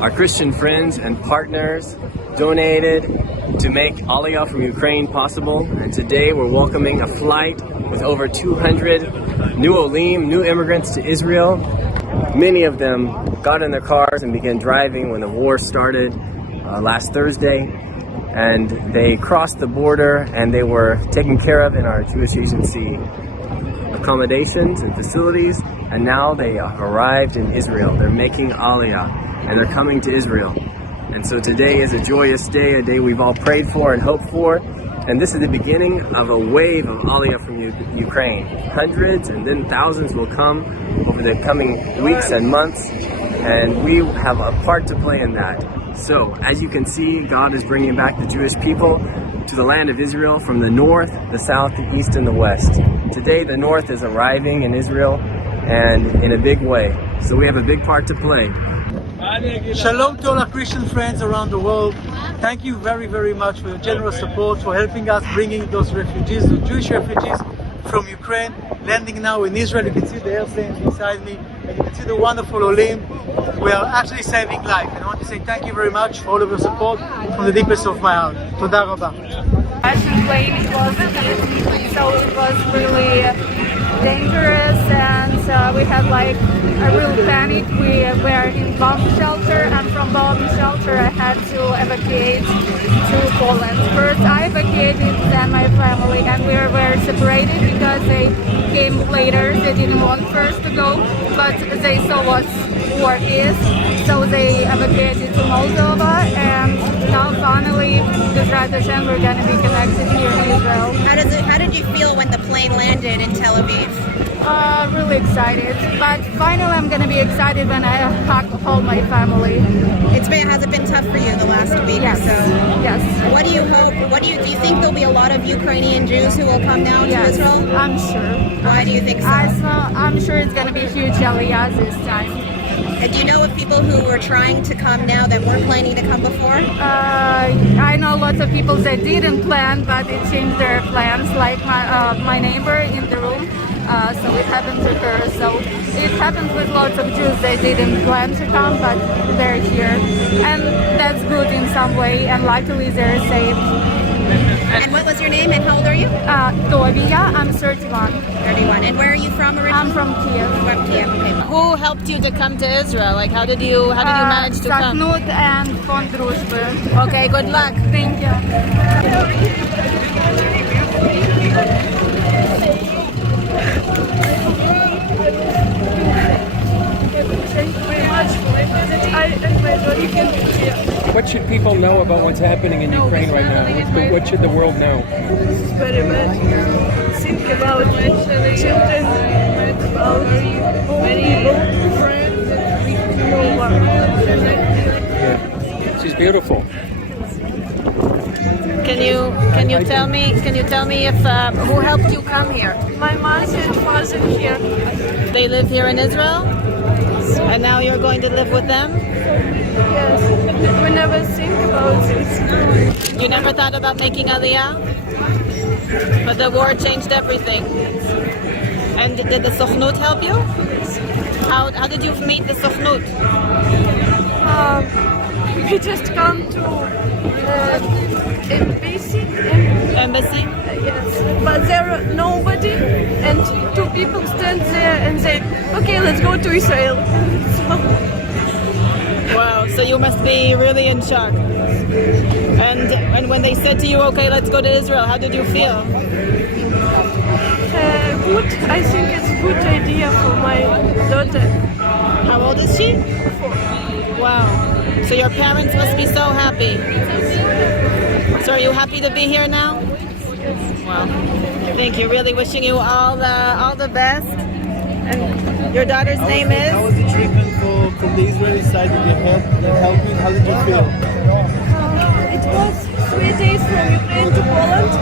our Christian friends and partners donated to make Aliyah from Ukraine possible. And today we're welcoming a flight with over 200 new Olim, new immigrants to Israel. Many of them got in their cars and began driving when the war started last Thursday. And they crossed the border and they were taken care of in our Jewish agency accommodations and facilities. And now they have arrived in Israel. They're making Aliyah and they're coming to Israel. And so today is a joyous day, a day we've all prayed for and hoped for. And this is the beginning of a wave of Aliyah from Ukraine. Hundreds and then thousands will come over the coming weeks and months. And we have a part to play in that. So, as you can see, God is bringing back the Jewish people to the land of Israel from the north, the south, the east, and the west. Today, the north is arriving in Israel, and in a big way. So we have a big part to play. Shalom to all our Christian friends around the world. Thank you very, very much for your generous support, for helping us bringing those refugees, the Jewish refugees from Ukraine, landing now in Israel. You can see the airplanes beside me, and you can see the wonderful Olim. We are actually saving life. And I want to say thank you very much for all of your support from the deepest of my heart. Toda Rabba. Russian plane wasn't it, so it was really dangerous, and we had like a real panic. We were in bomb shelter, and from bomb shelter I had to evacuate to Poland. First I evacuated, then my family, and we were separated because they came later. They didn't want first to go, but they saw what war is, so they evacuated to Moldova, and now finally, with Hashem, we're going to be connected here in Israel. How did you feel when the plane landed in Tel Aviv? Really excited, but finally I'm going to be excited when I hold my family. Has it been tough for you the last week Yes. or so? Yes. What do you hope? Do you think there'll be a lot of Ukrainian Jews who will come down to Israel? I'm sure. Why do you think so? I'm sure it's going to be huge Aliyah this time. And do you know of people who are trying to come now that weren't planning to come before? I know lots of people that didn't plan, but they changed their plans, like my neighbor in the room. So it happened to her. So it happened with lots of Jews. They didn't plan to come, but they're here. And that's good in some way, and luckily they're safe. And what was your name and how old are you? Tovia, I'm 31. 31. And where are you from originally? I'm from Kiev. From Kiev. Okay. Who helped you to come to Israel? Like, how did you manage to come? Saknut and Fond Druzhby. Okay, good luck. Thank you. What should people know about what's happening in Ukraine right now? What should the world know? Very much. Think about children, about many friends, no one. Yeah. She's beautiful. Can you tell me if who helped you come here? My mother and father here. They live here in Israel? And now you're going to live with them? Yes. We never think about this. You never thought about making Aliyah? But the war changed everything. And did the Sochnut help you? How did you meet the Sochnut? We just come to embassy. Yes, but there are nobody, and two people stand there and say, "Okay, let's go to Israel." Wow, so you must be really in shock. And when they said to you, "Okay, let's go to Israel," how did you feel? Good. I think it's a good idea for my daughter. How old is she? 4. Wow. So your parents must be so happy. So are you happy to be here now? Wow. Thank you. Really wishing you all the best. And your daughter's name is? How was the treatment from the Israeli side? Did they help you? How did you feel? It was 3 days from Ukraine to Poland.